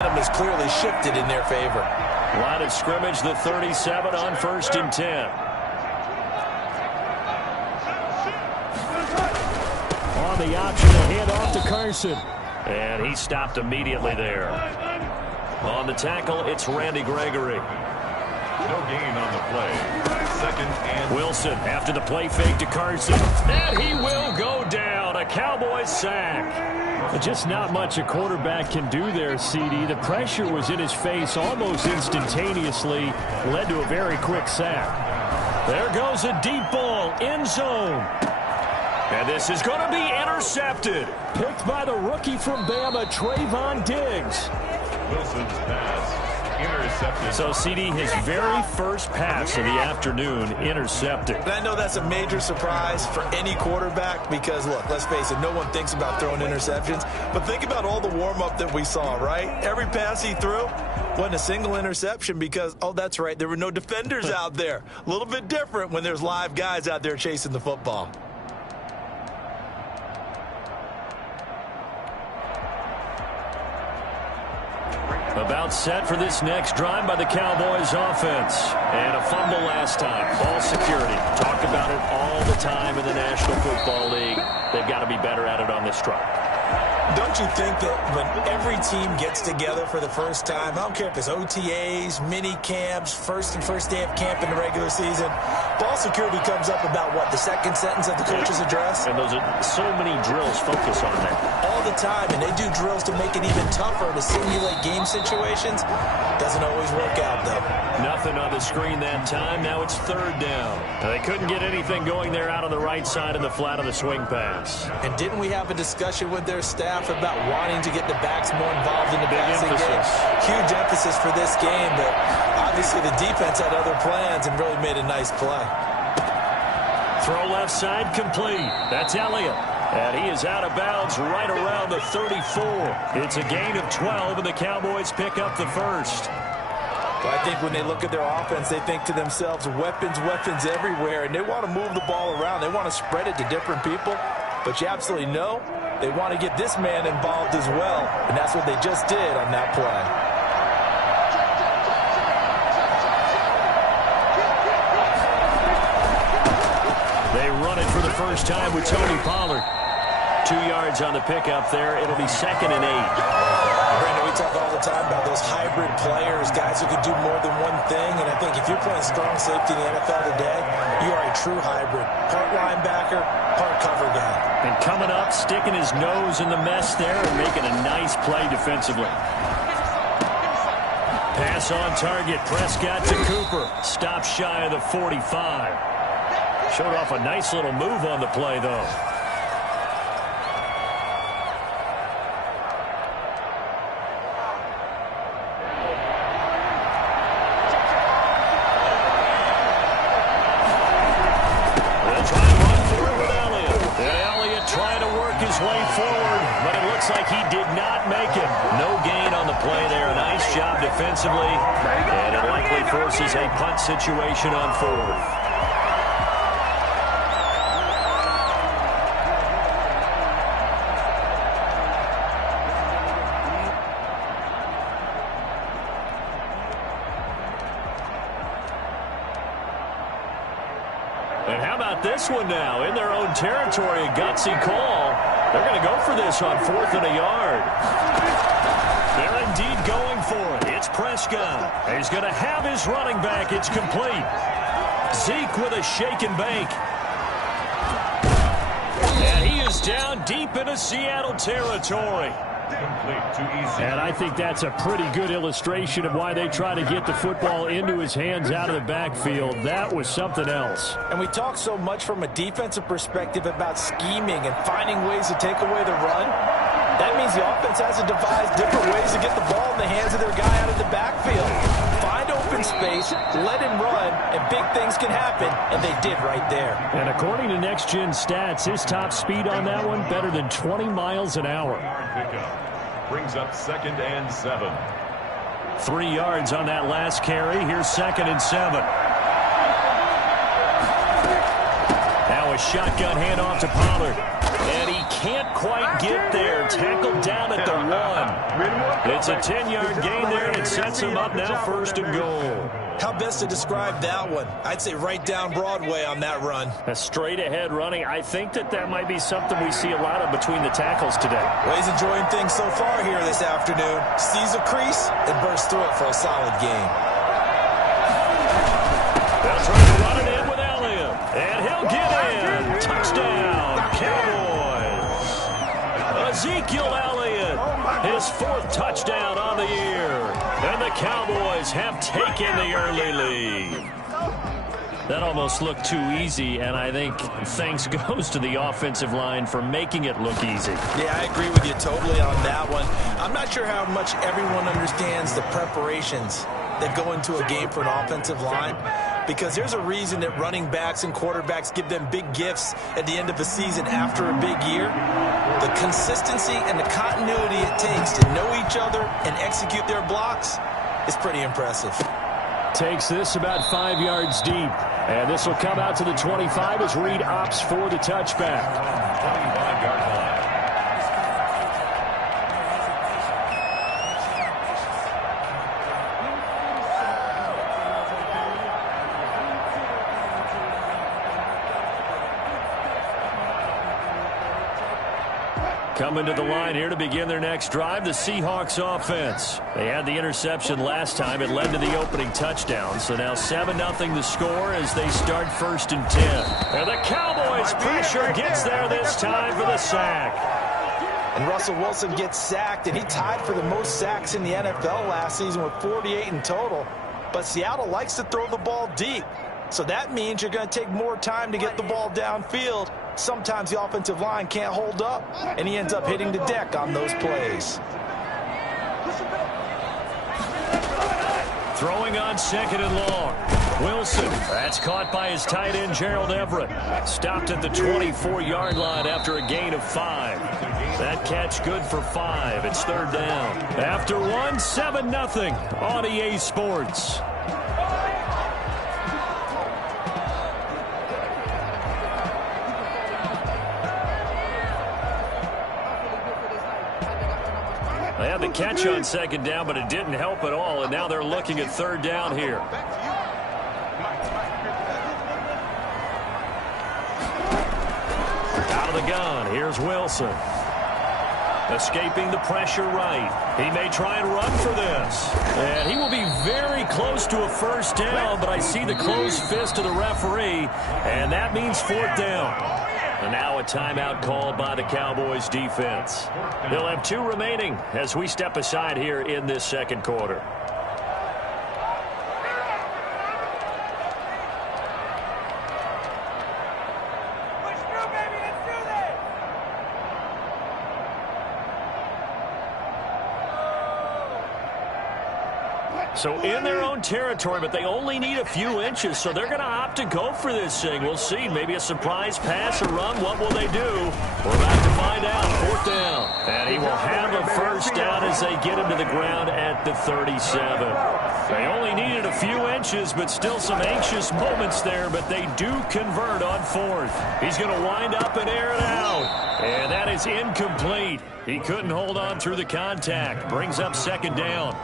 Has clearly shifted in their favor. Line of scrimmage, the 37 on 1st and 10. On the option, a handoff to Carson. And he stopped immediately there. On the tackle, it's Randy Gregory. No gain on the play. 2nd and Wilson after the play fake to Carson. And he will go down. A Cowboys sack. Just not much a quarterback can do there, CD. The pressure was in his face almost instantaneously. Led to a very quick sack. There goes a deep ball. End zone. And this is going to be intercepted. Picked by the rookie from Bama, Trayvon Diggs. Wilson's pass intercepted. So CD, his very first pass of the afternoon intercepted. And I know that's a major surprise for any quarterback because, look, let's face it, no one thinks about throwing interceptions. But think about all the warm-up that we saw, right? Every pass he threw wasn't a single interception because, oh, that's right, there were no defenders out there. A little bit different when there's live guys out there chasing the football. About set for this next drive by the Cowboys offense. And a fumble last time. Ball security. Talk about it all the time in the National Football League. They've got to be better at it on this drive. Don't you think that when every team gets together for the first time, I don't care if it's OTAs, mini camps, first day of camp in the regular season, ball security comes up about what, the second sentence of the coach's address? And those are so many drills focus on that. All the time, and they do drills to make it even tougher to simulate game situations. Doesn't always work out, though. Nothing on the screen that time. Now it's 3rd down. They couldn't get anything going there out on the right side of the flat of the swing pass. And didn't we have a discussion with their staff about wanting to get the backs more involved in the passing game? Huge emphasis for this game, but obviously the defense had other plans and really made a nice play. Throw left side complete. That's Elliott. And he is out of bounds right around the 34. It's a gain of 12, and the Cowboys pick up the first. Well, I think when they look at their offense, they think to themselves, weapons, weapons everywhere, and they want to move the ball around. They want to spread it to different people, but you absolutely know they want to get this man involved as well, and that's what they just did on that play. They run it for the first time with Tony Pollard. 2 yards on the pickup there. It'll be 2nd and 8. Brandon, we talk all the time about those hybrid players, guys who can do more than one thing, and I think if you're playing strong safety in the NFL today, you are a true hybrid. Part linebacker, part cover guy. And coming up, sticking his nose in the mess there and making a nice play defensively. Pass on target. Prescott to Cooper. Stop shy of the 45. Showed off a nice little move on the play, though. Like he did not make it. No gain on the play there. Nice job defensively. And it likely forces a punt situation on 4th. And how about this one now? In their own territory, a gutsy call. They're going to go for this on 4th and a yard. They're indeed going for it. It's Prescott. He's going to have his running back. It's complete. Zeke with a shake and bake. And he is down deep into Seattle territory. complete to Eazy. And I think that's a pretty good illustration of why they try to get the football into his hands out of the backfield. That was something else. And we talk so much from a defensive perspective about scheming and finding ways to take away the run. That means the offense has to devise different ways to get the ball in the hands of their guy out of the backfield. Find open space, let him run, and big things can happen, and they did right there. And according to Next Gen Stats, his top speed on that one better than 20 miles an hour. Pickup brings up 2nd and 7. 3 yards on that last carry. Here's 2nd and 7. Now a shotgun handoff to Pollard. And he can't quite get there. Tackled down at the 1. It's a 10-yard gain there, and it sets him up now 1st and goal. How best to describe that one? I'd say right down Broadway on that run. A straight-ahead running. I think that might be something we see a lot of between the tackles today. Well, he's enjoying things so far here this afternoon. Sees a crease and bursts through it for a solid game. They'll try to run it in with Elliott. And he'll get in. Touchdown, Cowboys. Ezekiel Elliott, his 4th touchdown on the year. And the Cowboys have taken the early lead. That almost looked too easy, and I think thanks goes to the offensive line for making it look easy. Yeah, I agree with you totally on that one. I'm not sure how much everyone understands the preparations that go into a game for an offensive line, because there's a reason that running backs and quarterbacks give them big gifts at the end of a season after a big year. The consistency and the continuity it takes to know each other and execute their blocks is pretty impressive. Takes this about 5 yards deep. And this will come out to the 25 as Reed opts for the touchback. 25-yard line. Coming to the line here to begin their next drive, the Seahawks offense. They had the interception last time. It led to the opening touchdown. So now 7-0 the score as they start 1st and 10. And the Cowboys pressure gets there this time for the sack. And Russell Wilson gets sacked, and he tied for the most sacks in the NFL last season with 48 in total. But Seattle likes to throw the ball deep. So that means you're going to take more time to get the ball downfield. Sometimes the offensive line can't hold up, and he ends up hitting the deck on those plays. Throwing on 2nd and long. Wilson, that's caught by his tight end, Gerald Everett. Stopped at the 24-yard line after a gain of 5. That catch good for 5. It's 3rd down. After 7-0 on EA Sports. They had the catch on 2nd down, but it didn't help at all, and now they're looking at 3rd down here. Out of the gun, here's Wilson. Escaping the pressure right. He may try and run for this. And he will be very close to a 1st down, but I see the closed fist of the referee, and that means 4th down. And now a timeout called by the Cowboys defense. They'll have 2 remaining as we step aside here in this 2nd quarter. So in their own territory, but they only need a few inches, so they're going to opt to go for this thing. We'll see. Maybe a surprise pass or run. What will they do? We're about to find out. 4th down. And he will have a 1st down as they get him to the ground at the 37. They only needed a few inches, but still some anxious moments there, but they do convert on 4th. He's going to wind up and air it out. And that is incomplete. He couldn't hold on through the contact. Brings up 2nd down.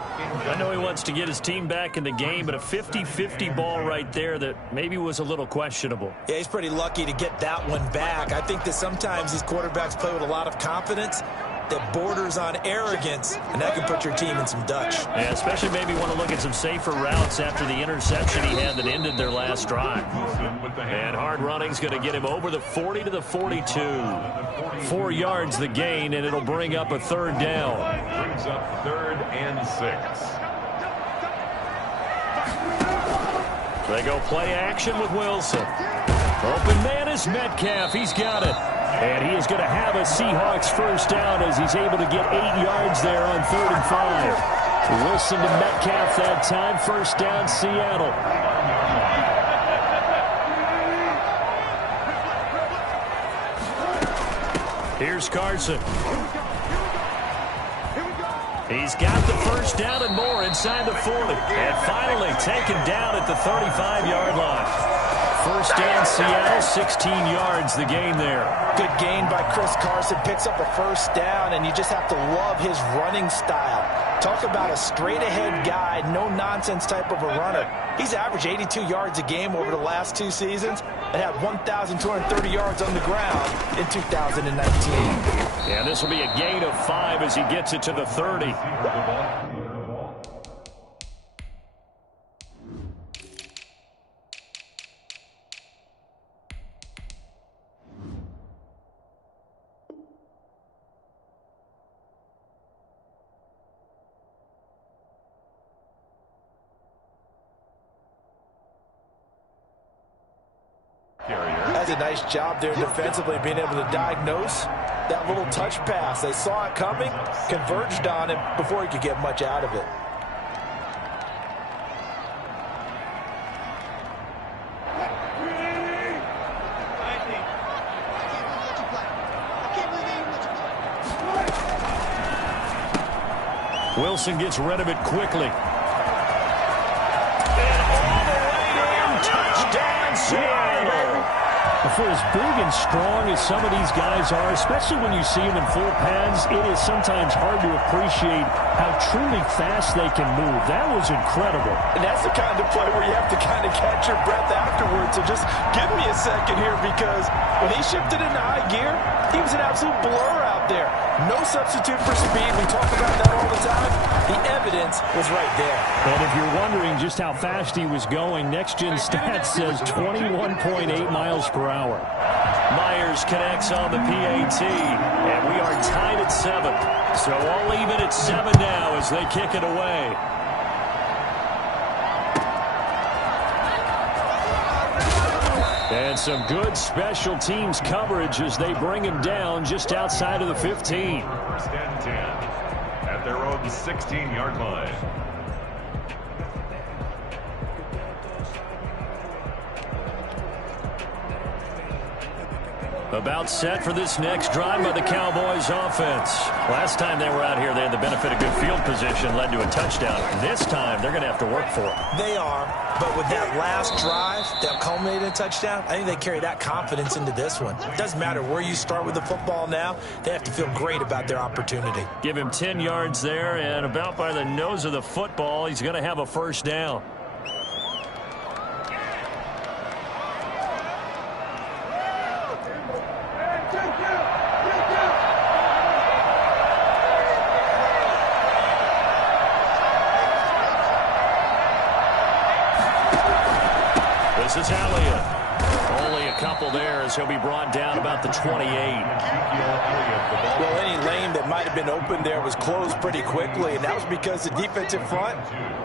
I know he wants to get his team back in the game, but a 50-50 ball right there that maybe was a little questionable. Yeah, he's pretty lucky to get that one back. I think that sometimes these quarterbacks play with a lot of confidence that borders on arrogance, and that can put your team in some Dutch. Yeah, especially maybe want to look at some safer routes after the interception he had that ended their last drive. And hard running's going to get him over the 40 to the 42. 4 yards the gain, and it'll bring up a 3rd down. Brings up 3rd and 6. They go play action with Wilson. Open man is Metcalf. He's got it. And he is going to have a Seahawks 1st down as he's able to get 8 yards there on 3rd and 5. Wilson to Metcalf that time. 1st down, Seattle. Here's Carson. He's got the 1st down and more inside the 40. And finally taken down at the 35-yard line. First down, Seattle, 16 yards the gain there. Good gain by Chris Carson. Picks up a first down, and you just have to love his running style. Talk about a straight-ahead guy, no-nonsense type of a runner. He's averaged 82 yards a game over the last 2 seasons and had 1,230 yards on the ground in 2019. Yeah, this will be a gain of 5 as he gets it to the 30. Has a nice job there defensively, being able to diagnose that little touch pass. They saw it coming, converged on him before he could get much out of it. Wilson gets rid of it quickly. And all the way in, touchdown, Seattle. For as big and strong as some of these guys are, especially when you see them in full pads, it is sometimes hard to appreciate how truly fast they can move. That was incredible. And that's the kind of play where you have to kind of catch your breath afterwards. So just give me a second here, because when he shifted into high gear, he was an absolute blur out there. No substitute for speed. We talk about that all the time. The evidence was right there. And if you're wondering just how fast he was going, Next Gen Stats says 21.8 miles per hour. Myers connects on the PAT, and we are tied at 7. So all even at 7 now as they kick it away. And some good special teams coverage as they bring him down just outside of the 15. First and 10 at their own 16-yard line. About set for this next drive by the Cowboys offense. Last time they were out here, they had the benefit of good field position, led to a touchdown. This time, they're going to have to work for it. They are, but with that last drive that culminated in a touchdown, I think they carry that confidence into this one. It doesn't matter where you start with the football now. They have to feel great about their opportunity. Give him 10 yards there, and about by the nose of the football, he's going to have a first down. This is Elliott. Only a couple there as he'll be brought down about the 28. Well, any lane that might have been open there was closed pretty quickly, and that was because the defensive front,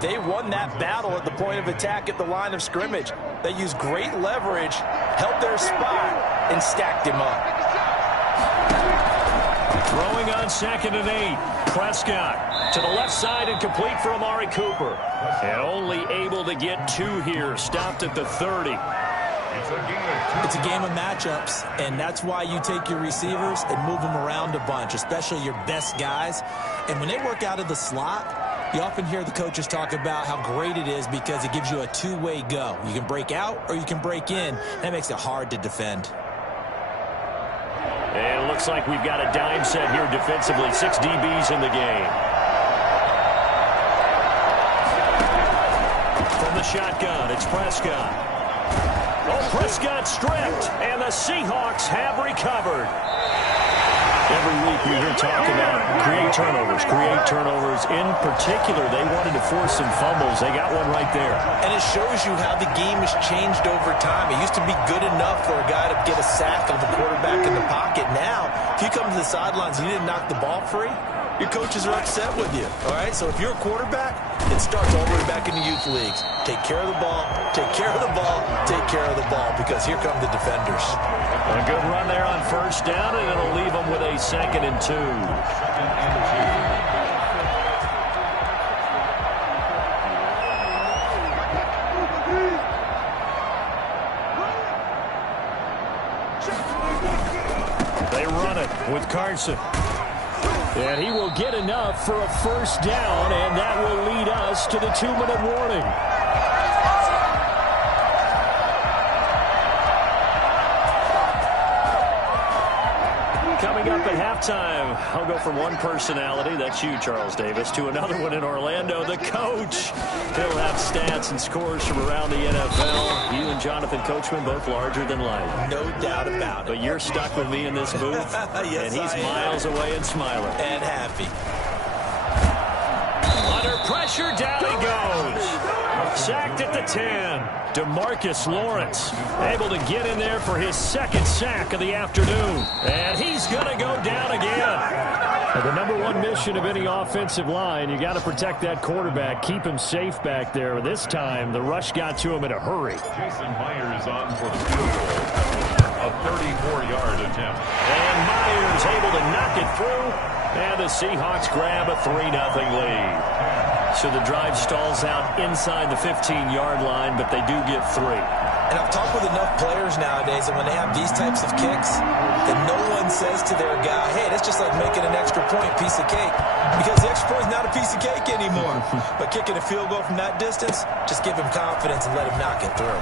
they won that battle at the point of attack at the line of scrimmage. They used great leverage, held their spot, and stacked him up. Throwing on 2nd and 8. Prescott to the left side and complete for Amari Cooper. And only able to get 2 here. Stopped at the 30. It's a game of matchups, and that's why you take your receivers and move them around a bunch, especially your best guys. And when they work out of the slot, you often hear the coaches talk about how great it is because it gives you a two-way go. You can break out or you can break in. That makes it hard to defend. And it looks like we've got a dime set here defensively. 6 DBs in the game. From the shotgun, it's Prescott. Oh, Prescott stripped, and the Seahawks have recovered. Every week we hear talk about create turnovers. In particular, they wanted to force some fumbles. They got one right there. And it shows you how the game has changed over time. It used to be good enough for a guy to get a sack of the quarterback in the pocket. Now, if you come to the sidelines and you didn't knock the ball free, your coaches are upset with you. All right, so if you're a quarterback, it starts all the way back in the youth leagues. Take care of the ball, take care of the ball, take care of the ball, because here come the defenders. A good run there on first down, and it'll leave them with a 2nd and 2. They run it with Carson. And he will get enough for a first down, and that will lead us to the 2-minute warning. Coming up at halftime, I'll go from one personality, that's you, Charles Davis, to another one in Orlando, the coach. He'll have stats and scores from around the NFL. You and Jonathan Coachman both larger than life. No doubt about it. But you're stuck with me in this booth, yes, and he's miles away and smiling. And happy. Under pressure, down he goes. Sacked at the 10. DeMarcus Lawrence able to get in there for his second sack of the afternoon. And he's going to go down again. And the number one mission of any offensive line, you got to protect that quarterback, keep him safe back there. This time, the rush got to him in a hurry. Jason Myers on for the field goal. A 34-yard attempt. And Myers able to knock it through. And the Seahawks grab a 3-0 lead. So the drive stalls out inside the 15-yard line, but they do get 3. And I've talked with enough players nowadays, and when they have these types of kicks, then no one says to their guy, hey, that's just like making an extra point, piece of cake. Because the extra point is not a piece of cake anymore. But kicking a field goal from that distance, just give him confidence and let him knock it through.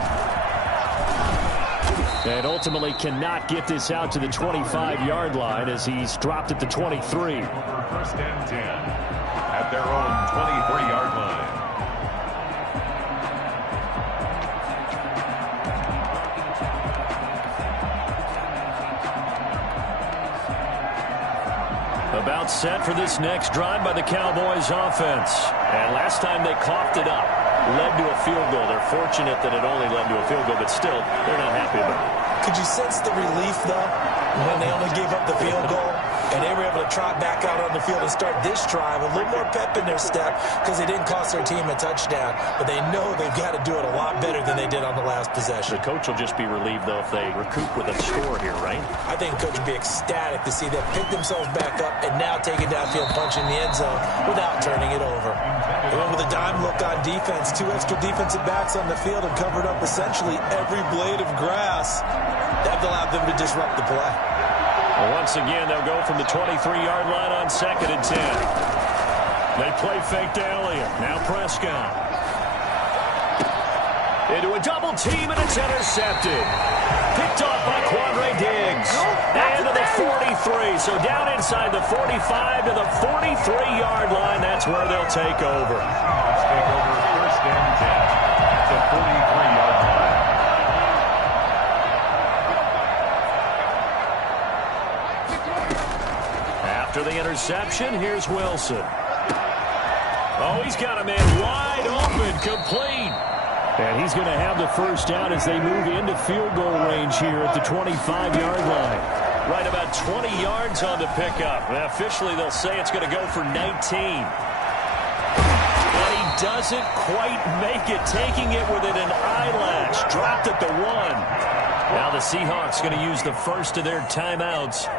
And ultimately cannot get this out to the 25-yard line as he's dropped at the 23. First and 10 at their own 23-yard line. About set for this next drive by the Cowboys offense. And last time they coughed it up, led to a field goal. They're fortunate that it only led to a field goal, but still, they're not happy about it. Could you sense the relief, though, when they only gave up the field goal? And they were able to trot back out on the field and start this drive. A little more pep in their step because they didn't cost their team a touchdown. But they know they've got to do it a lot better than they did on the last possession. The coach will just be relieved, though, if they recoup with a score here, right? I think the coach would be ecstatic to see them pick themselves back up and now take it downfield, punching the end zone without turning it over. They went with a dime look on defense. 2 extra defensive backs on the field and covered up essentially every blade of grass. That allowed them to disrupt the play. Well, once again, they'll go from the 23-yard line on 2nd and 10. They play fake to Elliott. Now Prescott. Into a double team, and it's intercepted. Picked off by Quandre Diggs. And to the 43. So down inside the 45 to the 43-yard line. That's where they'll take over. Let's take over first and 10 at the 43-yard line. After the interception, here's Wilson. Oh, he's got a man wide open, complete. And he's going to have the first down as they move into field goal range here at the 25-yard line. Right about 20 yards on the pickup. And officially, they'll say it's going to go for 19. But he doesn't quite make it, taking it within an eyelash. Dropped at the 1. Now the Seahawks going to use the first of their timeouts,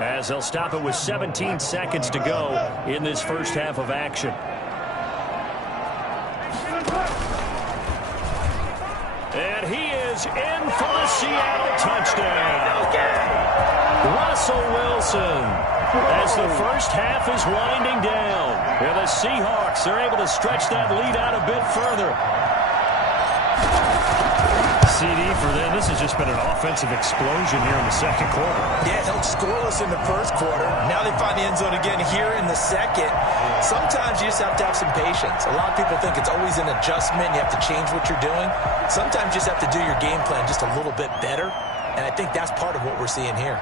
as they'll stop it with 17 seconds to go in this first half of action. And he is in for the Seattle touchdown. Russell Wilson, as the first half is winding down. And the Seahawks are able to stretch that lead out a bit further. CD for them. This has just been an offensive explosion here in the second quarter. Yeah, held scoreless in the first quarter. Now they find the end zone again here in the second. Sometimes you just have to have some patience. A lot of people think it's always an adjustment. You have to change what you're doing. Sometimes you just have to do your game plan just a little bit better. And I think that's part of what we're seeing here.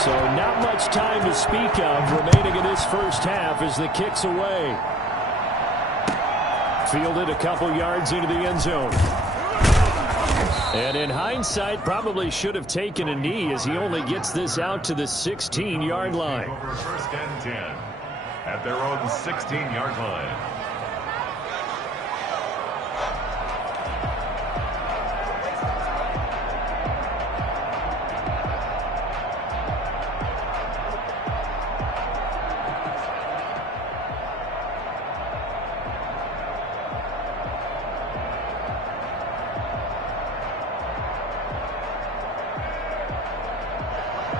So not much time to speak of remaining in this first half as the kick's away. Fielded a couple yards into the end zone. And in hindsight, probably should have taken a knee as he only gets this out to the 16-yard line. Over first and 10 at their own 16-yard line.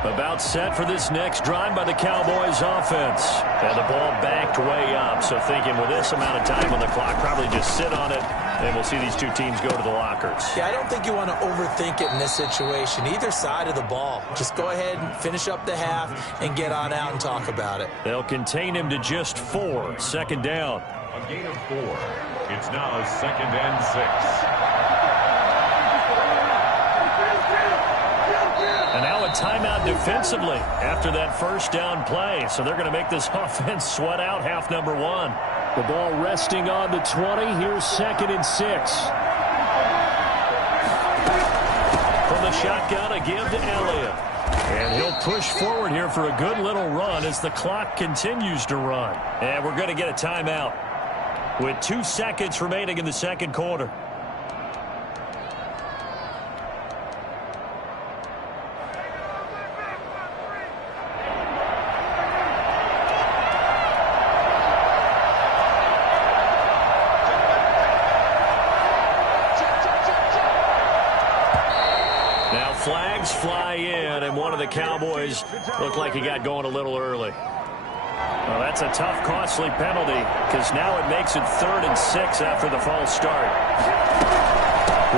About set for this next drive by the Cowboys offense. And the ball backed way up. So thinking with this amount of time on the clock, probably just sit on it, and we'll see these two teams go to the lockers. Yeah, I don't think you want to overthink it in this situation. Either side of the ball. Just go ahead and finish up the half and get on out and talk about it. They'll contain him to just 4. Second down. A gain of 4. It's now 2nd and 6. And now a timeout defensively after that first down play. So they're going to make this offense sweat out half number 1. The ball resting on the 20. Here's 2nd and 6. From the shotgun, a give to Elliott. And he'll push forward here for a good little run as the clock continues to run. And we're going to get a timeout with 2 seconds remaining in the second quarter. Flags fly in, and one of the Cowboys looked like he got going a little early. Well, that's a tough, costly penalty because now it makes it 3rd and 6 after the false start.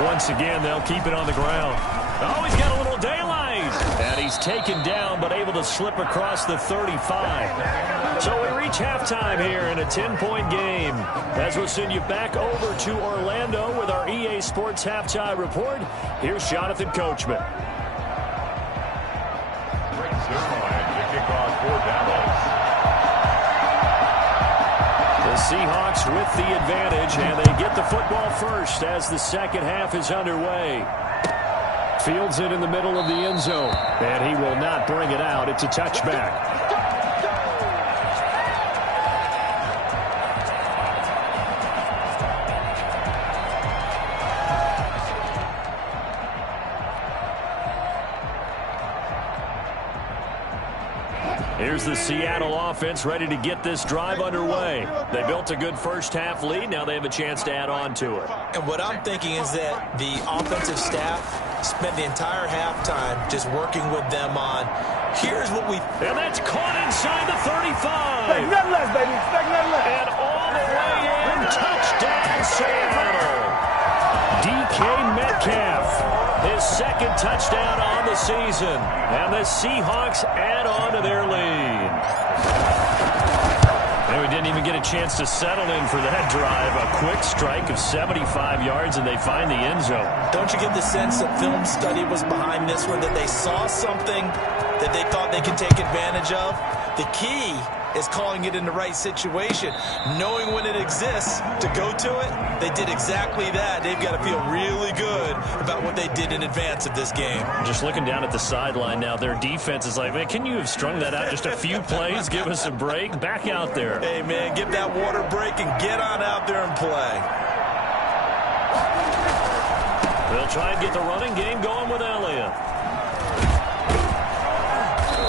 Once again, they'll keep it on the ground. Oh, he's got a little daylight. And he's taken down but able to slip across the 35. So we reach halftime here in a 10-point game. As we'll send you back over to Orlando with our EA Sports Halftime Report, here's Jonathan Coachman. The Seahawks with the advantage, and they get the football first as the second half is underway. Fields it in the middle of the end zone, and he will not bring it out. It's a touchback. Here's the Seattle offense ready to get this drive underway. They built a good first-half lead. Now they have a chance to add on to it. And what I'm thinking is that the offensive staff spent the entire halftime just working with them on, here's what we... And that's caught inside the 35. Expect nothing less, baby. Expect nothing less. And all the way in, touchdown Seattle. DK Metcalf, his second touchdown on the season. And the Seahawks add on to their lead. And we didn't even get a chance to settle in for that drive. A quick strike of 75 yards, and they find the end zone. Don't you get the sense that film study was behind this one, that they saw something that they thought they could take advantage of? The key is calling it in the right situation, knowing when it exists to go to it. They did exactly that. They've got to feel really good about what they did in advance of this game. Just looking down at the sideline now, their defense is like, man, can you have strung that out just a few plays? Give us a break. Back out there. Hey, man, give that water break and get on out there and play. They'll try and get the running game going with Elliott.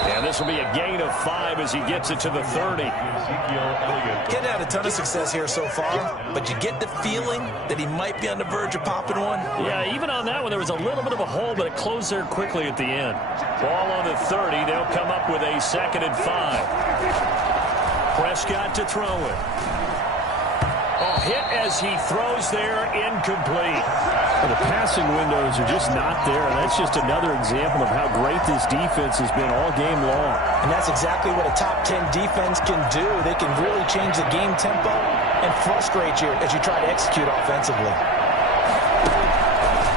And this will be a gain of 5 as he gets it to the 30. Getting had a ton of success here so far, but you get the feeling that he might be on the verge of popping one. Yeah, even on that one, there was a little bit of a hole, but it closed there quickly at the end. Ball on the 30. They'll come up with a 2nd and 5. Prescott to throw it. Oh, hit as he throws there, incomplete. Well, the passing windows are just not there, and that's just another example of how great this defense has been all game long. And that's exactly what a top 10 defense can do. They can really change the game tempo and frustrate you as you try to execute offensively.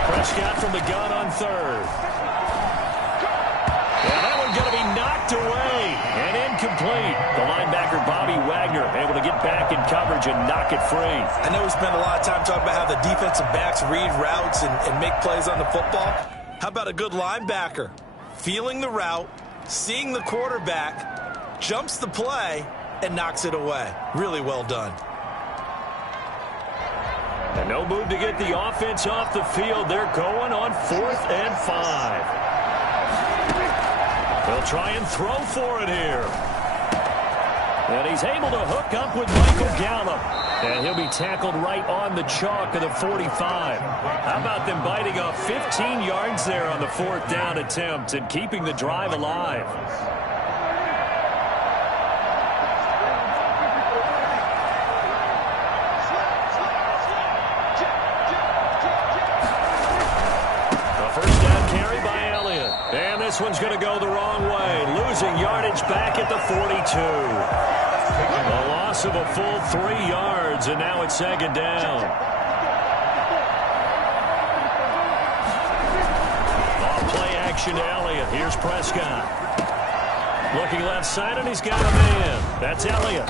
Prescott from the gun on 3rd. And that one's going to be knocked away and incomplete. The linebacker, Bobby Wagner, able to get back in coverage and knock it free. I know we spent a lot of time talking about how the defensive backs read routes and make plays on the football. How about a good linebacker? Feeling the route, seeing the quarterback, jumps the play, and knocks it away. Really well done. And no move to get the offense off the field. They're going on 4th and 5. They'll try and throw for it here. And he's able to hook up with Michael Gallup. And he'll be tackled right on the chalk of the 45. How about them biting off 15 yards there on the 4th down attempt and keeping the drive alive? This one's going to go the wrong way, losing yardage back at the 42. A loss of a full 3 yards, and now it's 2nd down. Off play action to Elliott. Here's Prescott. Looking left side, and he's got a man. That's Elliott.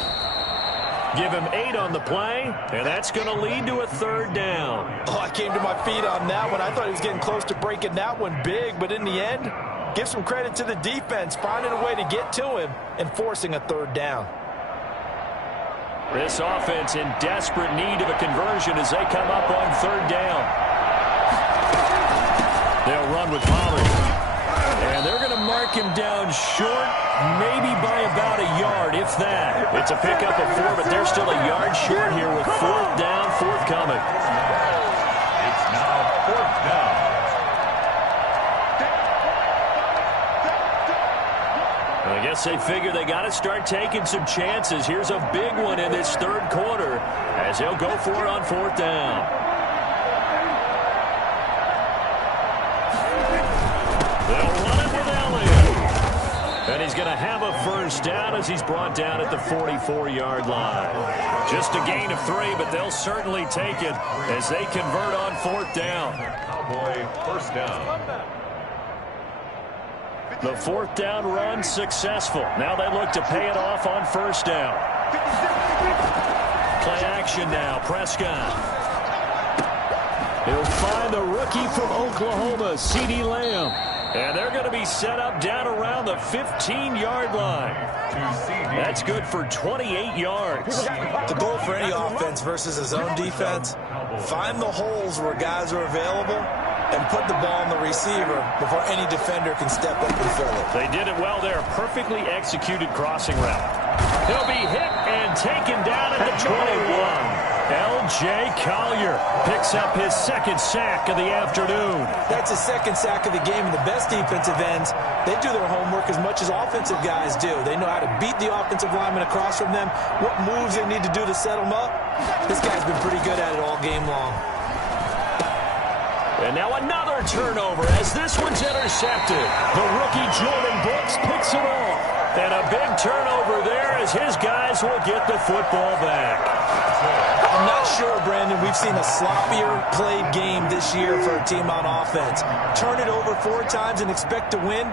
Give him 8 on the play, and that's going to lead to a 3rd down. Oh, I came to my feet on that one. I thought he was getting close to breaking that one big, but in the end, give some credit to the defense, finding a way to get to him and forcing a 3rd down. This offense in desperate need of a conversion as they come up on 3rd down. They'll run with Pollard. And they're going to mark him down short, maybe by about a yard, if that. It's a pickup of 4, but they're still a yard short here with 4th down, forthcoming. It's now 4th down. I guess they figure they got to start taking some chances. Here's a big one in this 3rd quarter as he'll go for it on 4th down. They'll run it with Elliott. And he's going to have a 1st down as he's brought down at the 44-yard line. Just a gain of 3, but they'll certainly take it as they convert on 4th down. Cowboy 1st down. The 4th down run successful. Now they look to pay it off on 1st down. Play action now. Prescott. He'll find the rookie from Oklahoma, CeeDee Lamb. And they're going to be set up down around the 15-yard line. That's good for 28 yards. The goal for any offense versus a zone defense, find the holes where guys are available and put the ball on the receiver before any defender can step up and fill it. They did it well there. Perfectly executed crossing route. He'll be hit and taken down at the 21. L.J. Collier picks up his 2nd sack of the afternoon. That's his 2nd sack of the game, and the best defensive ends, they do their homework as much as offensive guys do. They know how to beat the offensive lineman across from them, what moves they need to do to set them up. This guy's been pretty good at it all game long. And now another turnover as this one's intercepted. The rookie Jordan Brooks picks it off. And a big turnover there as his guys will get the football back. I'm not sure, Brandon, we've seen a sloppier played game this year for a team on offense. Turn it over 4 times and expect to win?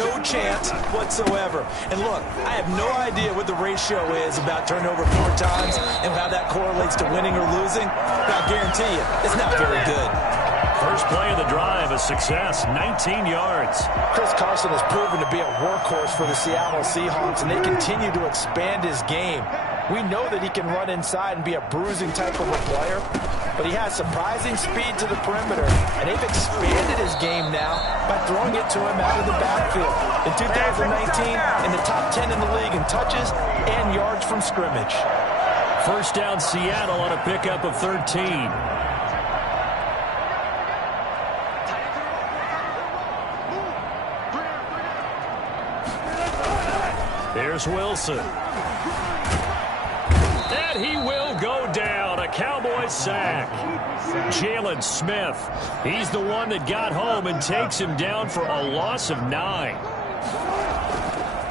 No chance whatsoever. And look, I have no idea what the ratio is about turnover 4 times and how that correlates to winning or losing. But I'll guarantee you, it's not very good. First play of the drive, a success, 19 yards. Chris Carson has proven to be a workhorse for the Seattle Seahawks, and they continue to expand his game. We know that he can run inside and be a bruising type of a player, but he has surprising speed to the perimeter, and they've expanded his game now by throwing it to him out of the backfield. In 2019, in the top 10 in the league in touches and yards from scrimmage. First down Seattle on a pickup of 13. Here's Wilson. And he will go down. A Cowboy sack. Jalen Smith. He's the one that got home and takes him down for a loss of 9.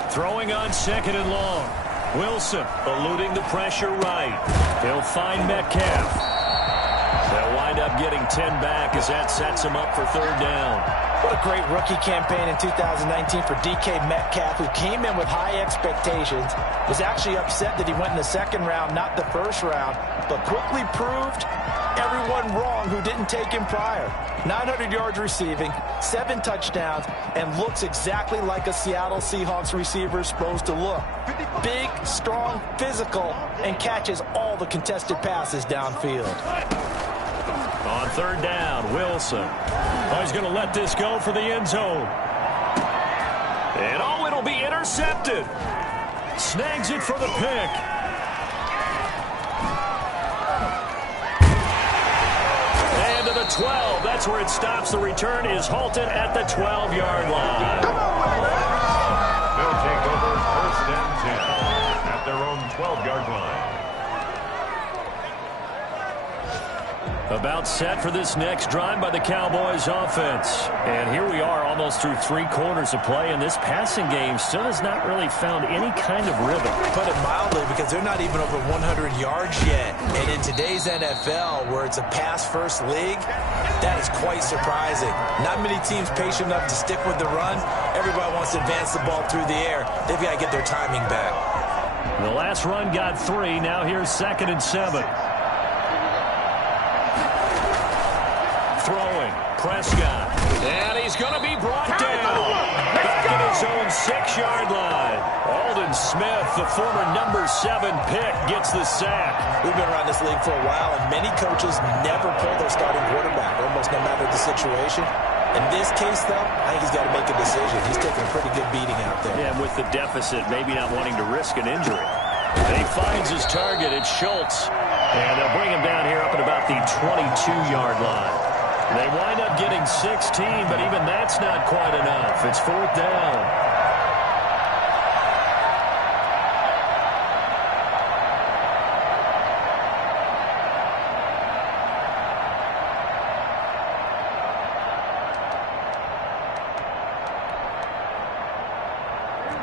Throwing on 2nd and long. Wilson eluding the pressure right. He'll find Metcalf. They'll wind up getting 10 back as that sets him up for 3rd down. What a great rookie campaign in 2019 for DK Metcalf, who came in with high expectations, was actually upset that he went in the 2nd round, not the 1st round, but quickly proved everyone wrong who didn't take him prior. 900 yards receiving, 7 touchdowns, and looks exactly like a Seattle Seahawks receiver is supposed to look. Big, strong, physical, and catches all the contested passes downfield. On 3rd down, Wilson. Oh, he's going to let this go for the end zone. And oh, it'll be intercepted. Snags it for the pick. the 12. That's where it stops. The return is halted at the 12-yard line. They'll take over 1st and 10 at their own 12-yard line. About set for this next drive by the Cowboys offense. And here we are almost through 3 quarters of play, and this passing game still has not really found any kind of rhythm. Put it mildly, because they're not even over 100 yards yet. And in today's NFL, where it's a pass-first league, that is quite surprising. Not many teams patient enough to stick with the run. Everybody wants to advance the ball through the air. They've got to get their timing back. The last run got 3. Now here's 2nd and 7. Throwing, Prescott, and he's going to be brought down. Back at his own 6-yard line. Alden Smith, the former number 7 pick, gets the sack. We've been around this league for a while, and many coaches never pull their starting quarterback, almost no matter the situation. In this case, though, I think he's got to make a decision. He's taking a pretty good beating out there. Yeah, with the deficit, maybe not wanting to risk an injury. And he finds his target. It's Schultz. And they'll bring him down here up at about the 22-yard line. They wind up getting 16, but even that's not quite enough. It's 4th down.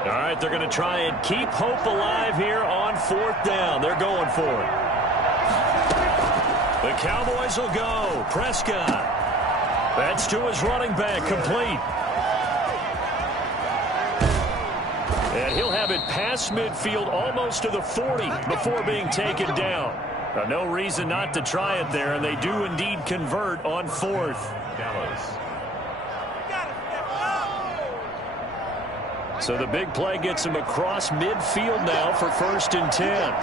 All right, they're going to try and keep hope alive here on 4th down. They're going for it. The Cowboys will go. Prescott. That's to his running back, complete. And he'll have it past midfield almost to the 40 before being taken down. Now, no reason not to try it there, and they do indeed convert on 4th. Dallas. So the big play gets him across midfield now for 1st and 10.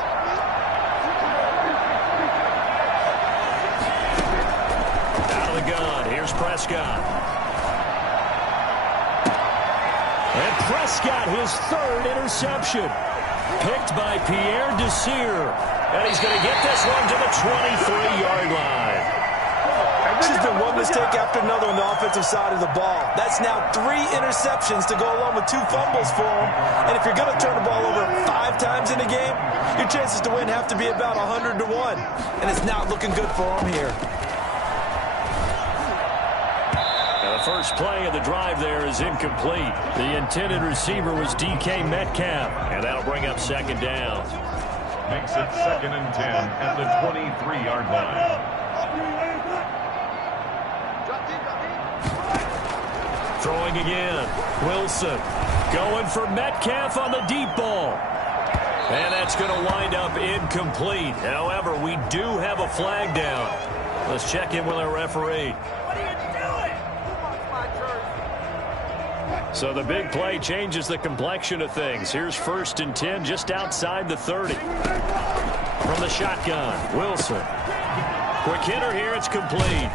Gun. Here's Prescott. And Prescott, his 3rd interception. Picked by Pierre Desir. And he's going to get this one to the 23-yard line. This has been one mistake after another on the offensive side of the ball. That's now 3 interceptions to go along with 2 fumbles for him. And if you're going to turn the ball over 5 times in a game, your chances to win have to be about 100 to 1. And it's not looking good for him here. The first play of the drive there is incomplete. The intended receiver was DK Metcalf, and that'll bring up 2nd down. Makes it 2nd and 10 at the 23-yard line. Throwing again. Wilson going for Metcalf on the deep ball. And that's going to wind up incomplete. However, we do have a flag down. Let's check in with our referee. So the big play changes the complexion of things. Here's 1st and 10 just outside the 30. From the shotgun, Wilson. Quick hitter here, it's complete.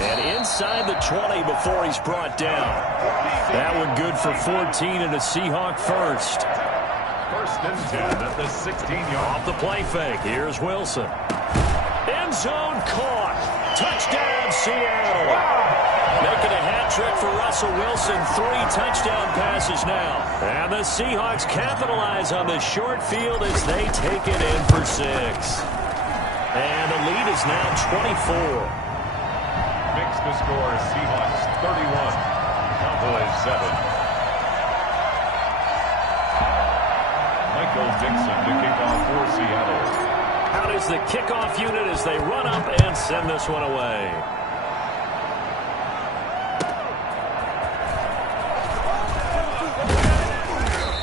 And inside the 20 before he's brought down. That one good for 14 and a Seahawk first. 1st and 10 at the 16-yard. Off the play fake, here's Wilson. End zone caught. Touchdown, Seattle. Making a hat trick for Russell Wilson. 3 touchdown passes now. And the Seahawks capitalize on the short field as they take it in for 6. And the lead is now 24. Makes the score Seahawks 31, Cowboys 7. Michael Dixon to kick off for Seattle. Out is the kickoff unit as they run up and send this one away.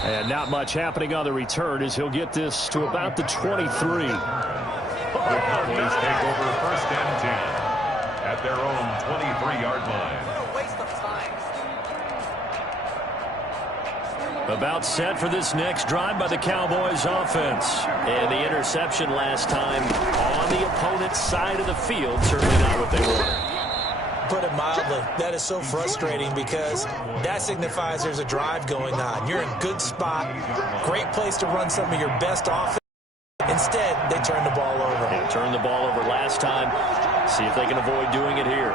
And not much happening on the return as he'll get this to about the 23. The Cowboys take over 1st and 10 at their own 23-yard line. About set for this next drive by the Cowboys offense. And the interception last time on the opponent's side of the field. Certainly not what they wanted. Put it mildly, that is so frustrating because that signifies there's a drive going on. You're in a good spot, great place to run some of your best offense. Instead, they turn the ball over. They turned the ball over last time. See if they can avoid doing it here.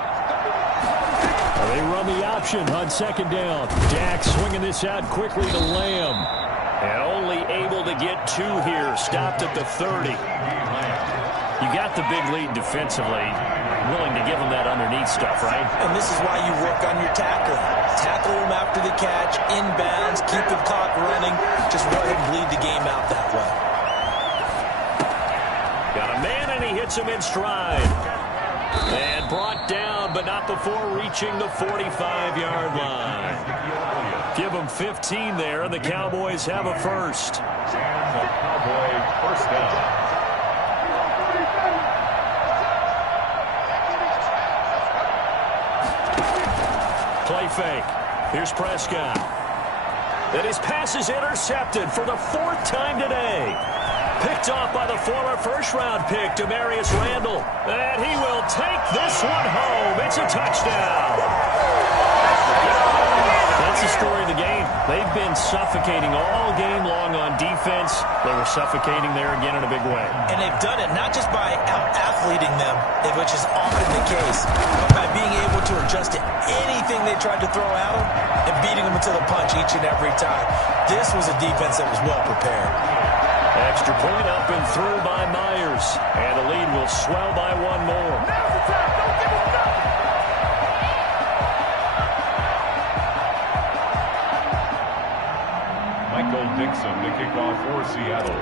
They run the option on second down. Dak swinging this out quickly to Lamb. And only able to get 2 here. Stopped at the 30. You got the big lead defensively. Willing to give them that underneath stuff, right? And this is why you work on your tackling. Tackle them after the catch, inbounds, keep the clock running. Just go ahead and bleed the game out that way. Got a man, and he hits him in stride. And brought down, but not before reaching the 45-yard line. Give them 15 there, and the Cowboys have a first. And the Cowboy first down. Play fake. Here's Prescott. And his pass is intercepted for the 4th time today. Picked off by the former first-round pick, Demarius Randall. And he will take this one home. It's a touchdown. That's the story of the game. They've been suffocating all game long on defense. They were suffocating there again in a big way. And they've done it not just by out-athleting them, which is often the case, but by being able to adjust to anything they tried to throw at them and beating them to the punch each and every time. This was a defense that was well prepared. Extra point up and through by Myers. And the lead will swell by 1 more. Now's the time. Don't give him nothing. Michael Dixon, the kickoff for Seattle.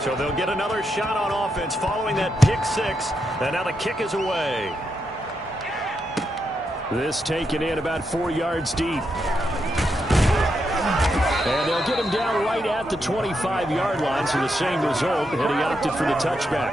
So they'll get another shot on offense following that pick 6. And now the kick is away. This taken in about 4 yards deep. And they'll get him down right at the 25-yard line, so the same result, and he opted for the touchback.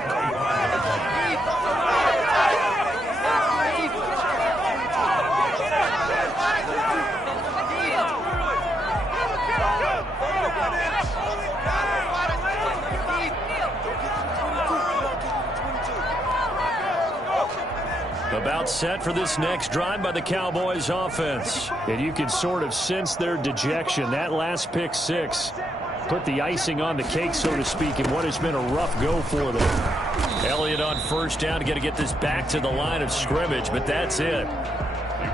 About set for this next drive by the Cowboys offense. And you can sort of sense their dejection. That last pick 6 put the icing on the cake, so to speak, in what has been a rough go for them. Elliott on first down, got to get this back to the line of scrimmage, but that's it.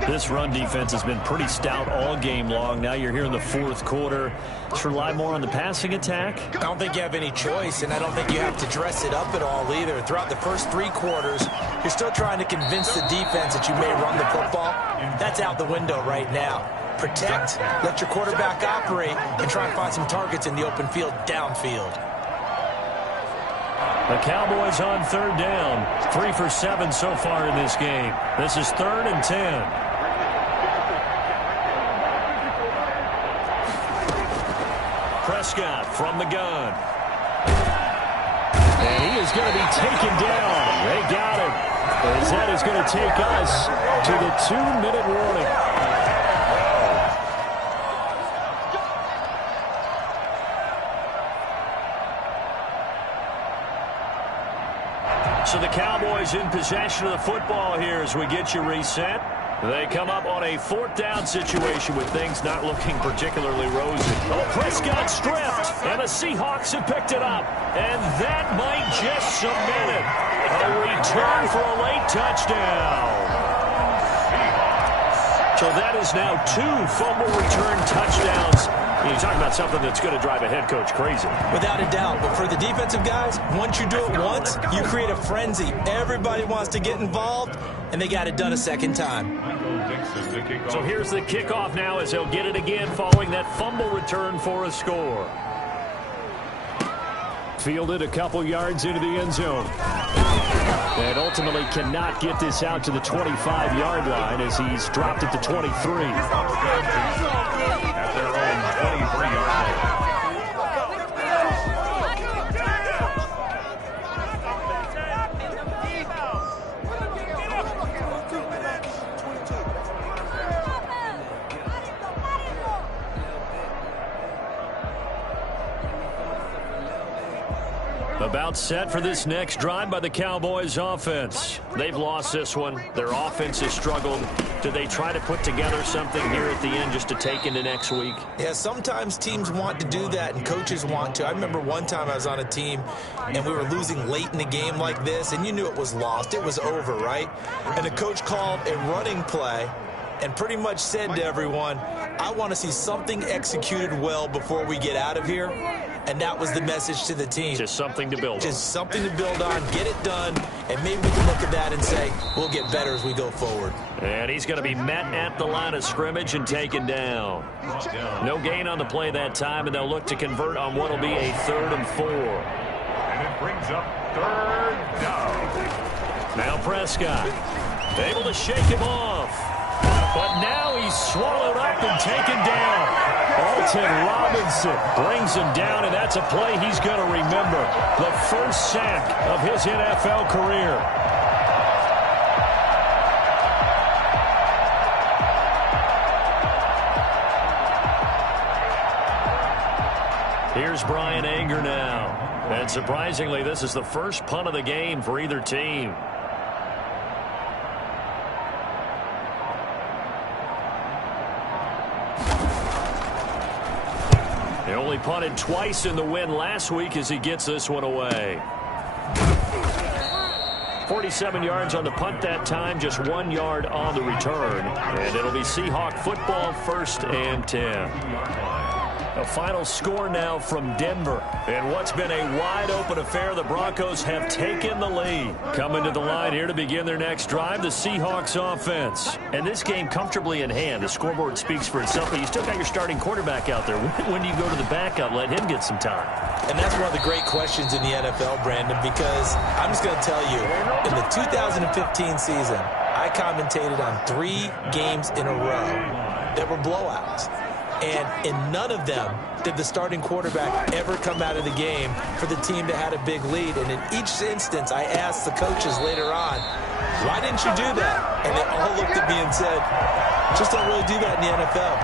This run defense has been pretty stout all game long. Now you're here in the 4th quarter. Just rely more on the passing attack. I don't think you have any choice, and I don't think you have to dress it up at all either. Throughout the first 3 quarters, you're still trying to convince the defense that you may run the football. That's out the window right now. Protect, let your quarterback operate, and try and find some targets in the open field downfield. The Cowboys on 3rd down. 3 for 7 so far in this game. This is 3rd and 10. Prescott from the gun. And he is going to be taken down. They got him. As that is going to take us to the 2-minute warning. So the Cowboys in possession of the football here as we get you reset. They come up on a 4th down situation with things not looking particularly rosy. Oh, Prescott stripped, and the Seahawks have picked it up. And that might just cement it. A return for a late touchdown. So that is now 2 fumble return touchdowns. You're talking about something that's going to drive a head coach crazy. Without a doubt. But for the defensive guys, once you do it once, you create a frenzy. Everybody wants to get involved, and they got it done a second time. So here's the kickoff now as they'll get it again following that fumble return for a score. Fielded a couple yards into the end zone. And ultimately cannot get this out to the 25-yard line as he's dropped it to 23. At their own 23-yard line. About set for this next drive by the Cowboys offense. They've lost this one. Their offense has struggled. Do they try to put together something here at the end just to take into next week? Yeah, sometimes teams want to do that and coaches want to. I remember one time I was on a team and we were losing late in the game like this, and you knew it was lost. It was over, right? And the coach called a running play and pretty much said to everyone, I want to see something executed well before we get out of here. And that was the message to the team. Just something to build on. Just something to build on, get it done, and maybe we can look at that and say, we'll get better as we go forward. And he's going to be met at the line of scrimmage and taken down. No gain on the play that time, and they'll look to convert on what will be a 3rd and 4. And it brings up 3rd down. Now Prescott, able to shake him off. But now he's swallowed up and taken down. Alton Robinson brings him down, and that's a play he's going to remember. The first sack of his NFL career. Here's Brian Anger now. And surprisingly, this is the first punt of the game for either team. He only punted twice in the win last week as he gets this one away. 47 yards on the punt that time, just 1 yard on the return. And it'll be Seahawk football, 1st and 10. A final score now from Denver. In what's been a wide-open affair, the Broncos have taken the lead. Coming to the line here to begin their next drive, the Seahawks offense. And this game comfortably in hand. The scoreboard speaks for itself, but you still got your starting quarterback out there. When do you go to the backup, let him get some time? And that's one of the great questions in the NFL, Brandon, because I'm just going to tell you, in the 2015 season, I commentated on 3 games in a row that were blowouts. And in none of them did the starting quarterback ever come out of the game for the team that had a big lead. And in each instance, I asked the coaches later on, why didn't you do that? And they all looked at me and said, just don't really do that in the NFL.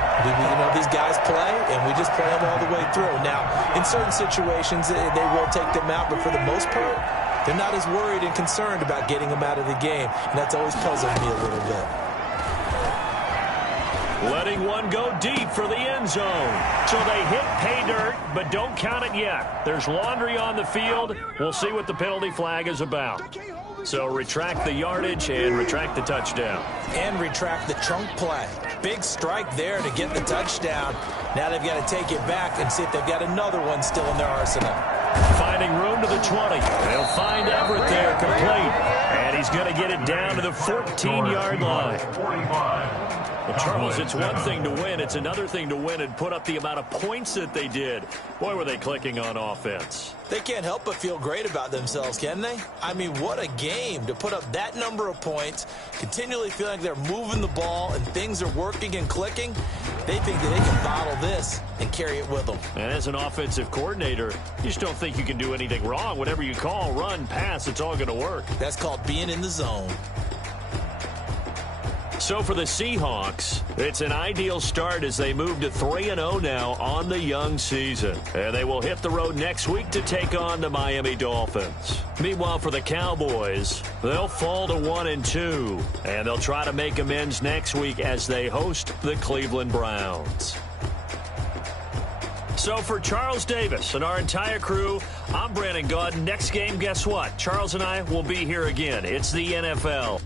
These guys play, and we just play them all the way through. Now, in certain situations, they will take them out, but for the most part, they're not as worried and concerned about getting them out of the game. And that's always puzzled me a little bit. Letting one go deep for the end zone. So they hit pay dirt, but don't count it yet. There's laundry on the field. We'll see what the penalty flag is about. So retract the yardage and retract the touchdown. And retract the chunk play. Big strike there to get the touchdown. Now they've got to take it back and see if they've got another one still in their arsenal. Finding room to the 20. They'll find Everett there, complete. And he's going to get it down to the 14-yard line. Well, Charles, it's one thing to win. It's another thing to win and put up the amount of points that they did. Boy, were they clicking on offense. They can't help but feel great about themselves, can they? I mean, what a game to put up that number of points, continually feeling like they're moving the ball and things are working and clicking. They think that they can bottle this and carry it with them. And as an offensive coordinator, you just don't think you can do anything wrong. Whatever you call, run, pass, it's all going to work. That's called being in the zone. So for the Seahawks, it's an ideal start as they move to 3-0 now on the young season. And they will hit the road next week to take on the Miami Dolphins. Meanwhile, for the Cowboys, they'll fall to 1-2. And they'll try to make amends next week as they host the Cleveland Browns. So for Charles Davis and our entire crew, I'm Brandon Gaudin. Next game, guess what? Charles and I will be here again. It's the NFL.